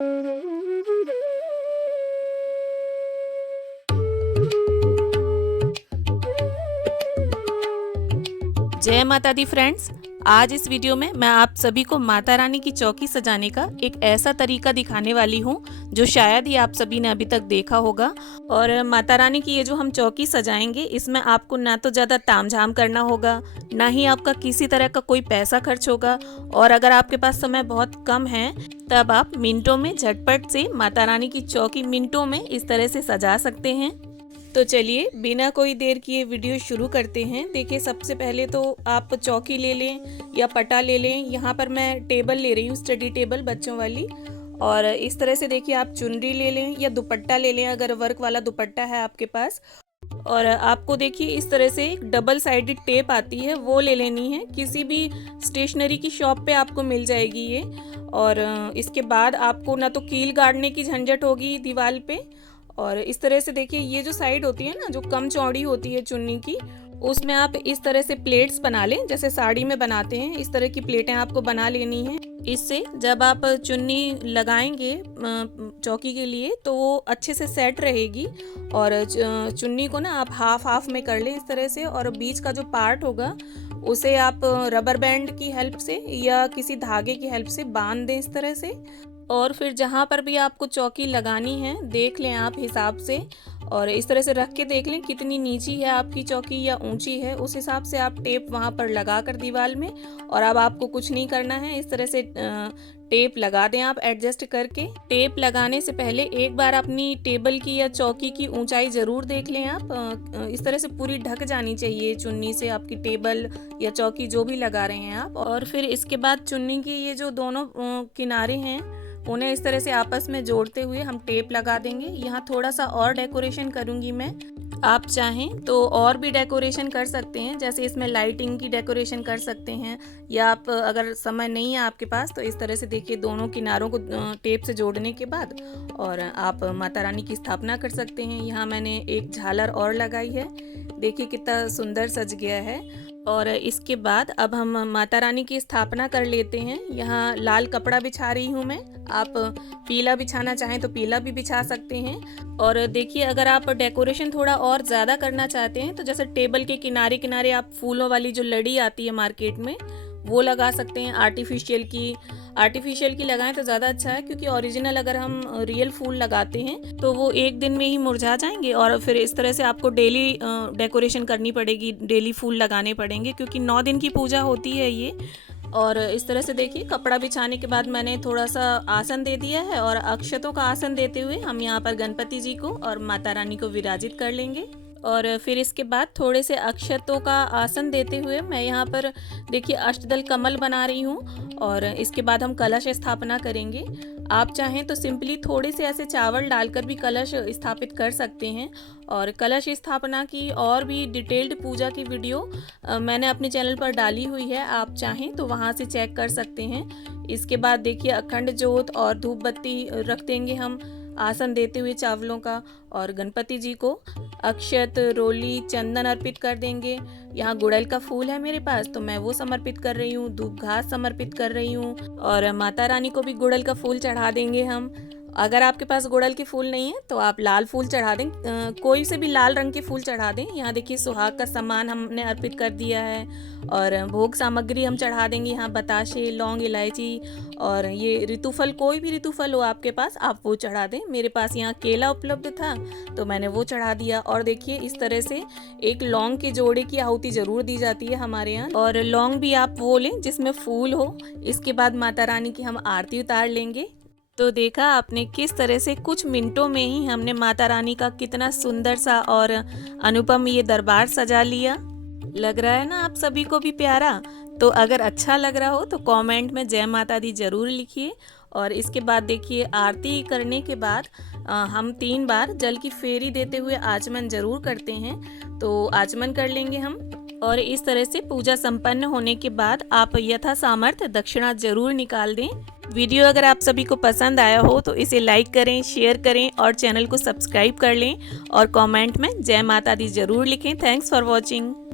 जय माता दी फ्रेंड्स। आज इस वीडियो में मैं आप सभी को माता रानी की चौकी सजाने का एक ऐसा तरीका दिखाने वाली हूँ जो शायद ही आप सभी ने अभी तक देखा होगा। और माता रानी की ये जो हम चौकी सजाएंगे, इसमें आपको ना तो ज़्यादा तामझाम करना होगा, ना ही आपका किसी तरह का कोई पैसा खर्च होगा। और अगर आपके पास समय बहुत कम है तब आप मिनटों में झटपट से माता रानी की चौकी मिनटों में इस तरह से सजा सकते हैं। तो चलिए बिना कोई देर किए वीडियो शुरू करते हैं। देखिए, सबसे पहले तो आप चौकी ले लें या पटा ले लें। यहाँ पर मैं टेबल ले रही हूँ, स्टडी टेबल बच्चों वाली। और इस तरह से देखिए, आप चुनरी ले लें या दुपट्टा ले लें अगर वर्क वाला दुपट्टा है आपके पास। और आपको देखिए इस तरह से एक डबल साइडेड टेप आती है, वो ले लेनी है। किसी भी स्टेशनरी की शॉप पे आपको मिल जाएगी ये। और इसके बाद आपको ना तो कील गाड़ने की झंझट होगी दीवार पे। और इस तरह से देखिए, ये जो साइड होती है ना, जो कम चौड़ी होती है चुन्नी की, उसमें आप इस तरह से प्लेट्स बना लें, जैसे साड़ी में बनाते हैं। इस तरह की प्लेटें आपको बना लेनी है। इससे जब आप चुन्नी लगाएंगे चौकी के लिए तो वो अच्छे से सेट रहेगी। और चुन्नी को ना आप हाफ हाफ में कर लें इस तरह से। और बीच का जो पार्ट होगा उसे आप रबर बैंड की हेल्प से या किसी धागे की हेल्प से बांध दें इस तरह से। और फिर जहाँ पर भी आपको चौकी लगानी है देख लें आप हिसाब से, और इस तरह से रख के देख लें कितनी नीची है आपकी चौकी या ऊंची है। उस हिसाब से आप टेप वहाँ पर लगा कर दीवार में। और अब आपको कुछ नहीं करना है, इस तरह से टेप लगा दें आप एडजस्ट करके। टेप लगाने से पहले एक बार अपनी टेबल की या चौकी की ऊंचाई ज़रूर देख लें आप। इस तरह से पूरी ढक जानी चाहिए चुन्नी से आपकी टेबल या चौकी जो भी लगा रहे हैं आप। और फिर इसके बाद चुन्नी की ये जो दोनों किनारे हैं उन्हें इस तरह से आपस में जोड़ते हुए हम टेप लगा देंगे। यहाँ थोड़ा सा और डेकोरेशन करूँगी मैं। आप चाहें तो और भी डेकोरेशन कर सकते हैं, जैसे इसमें लाइटिंग की डेकोरेशन कर सकते हैं। या आप अगर समय नहीं है आपके पास तो इस तरह से देखिए, दोनों किनारों को टेप से जोड़ने के बाद और आप माता रानी की स्थापना कर सकते हैं। यहाँ मैंने एक झालर और लगाई है, देखिए कितना सुंदर सज गया है। और इसके बाद अब हम माता रानी की स्थापना कर लेते हैं। यहाँ लाल कपड़ा बिछा रही हूँ मैं। आप पीला बिछाना चाहें तो पीला भी बिछा सकते हैं। और देखिए, अगर आप डेकोरेशन थोड़ा और ज़्यादा करना चाहते हैं तो जैसे टेबल के किनारे किनारे आप फूलों वाली जो लड़ी आती है मार्केट में वो लगा सकते हैं। आर्टिफिशियल की लगाएं तो ज़्यादा अच्छा है, क्योंकि ओरिजिनल अगर हम रियल फूल लगाते हैं तो वो एक दिन में ही मुरझा जाएंगे। और फिर इस तरह से आपको डेली डेकोरेशन करनी पड़ेगी, डेली फूल लगाने पड़ेंगे, क्योंकि 9 दिन की पूजा होती है ये। और इस तरह से देखिए, कपड़ा बिछाने के बाद मैंने थोड़ा सा आसन दे दिया है। और अक्षतों का आसन देते हुए हम यहाँ पर गणपति जी को और माता रानी को विराजित कर लेंगे। और फिर इसके बाद थोड़े से अक्षतों का आसन देते हुए मैं यहाँ पर देखिए अष्टदल कमल बना रही हूँ। और इसके बाद हम कलश स्थापना करेंगे। आप चाहें तो सिंपली थोड़े से ऐसे चावल डालकर भी कलश स्थापित कर सकते हैं। और कलश स्थापना की और भी डिटेल्ड पूजा की वीडियो मैंने अपने चैनल पर डाली हुई है, आप चाहें तो वहाँ से चेक कर सकते हैं। इसके बाद देखिए, अखंड ज्योत और धूप बत्ती रख देंगे हम आसन देते हुए चावलों का। और गणपति जी को अक्षत, रोली, चंदन अर्पित कर देंगे। यहाँ गुड़हल का फूल है मेरे पास तो मैं वो समर्पित कर रही हूँ, धूप घास समर्पित कर रही हूँ। और माता रानी को भी गुड़हल का फूल चढ़ा देंगे हम। अगर आपके पास गुड़हल के फूल नहीं है तो आप लाल फूल चढ़ा दें, कोई से भी लाल रंग के फूल चढ़ा दें। यहाँ देखिए, सुहाग का सामान हमने अर्पित कर दिया है। और भोग सामग्री हम चढ़ा देंगे यहाँ बताशे, लौंग, इलायची और ये ऋतुफल, कोई भी ऋतुफल हो आपके पास आप वो चढ़ा दें। मेरे पास यहाँ केला उपलब्ध था तो मैंने वो चढ़ा दिया। और देखिए, इस तरह से एक लौंग के जोड़े की आहुति जरूर दी जाती है हमारे यहाँ। और लौंग भी आप वो लें जिसमें फूल हो। इसके बाद माता रानी की हम आरती उतार लेंगे। तो देखा आपने किस तरह से कुछ मिनटों में ही हमने माता रानी का कितना सुंदर सा और अनुपम ये दरबार सजा लिया। लग रहा है ना आप सभी को भी प्यारा? तो अगर अच्छा लग रहा हो तो कमेंट में जय माता दी जरूर लिखिए। और इसके बाद देखिए, आरती करने के बाद हम 3 बार जल की फेरी देते हुए आचमन जरूर करते हैं, तो आचमन कर लेंगे हम। और इस तरह से पूजा संपन्न होने के बाद आप यथा सामर्थ्य दक्षिणा जरूर निकाल दें। वीडियो अगर आप सभी को पसंद आया हो तो इसे लाइक करें, शेयर करें और चैनल को सब्सक्राइब कर लें। और कमेंट में जय माता दी जरूर लिखें। Thanks for watching.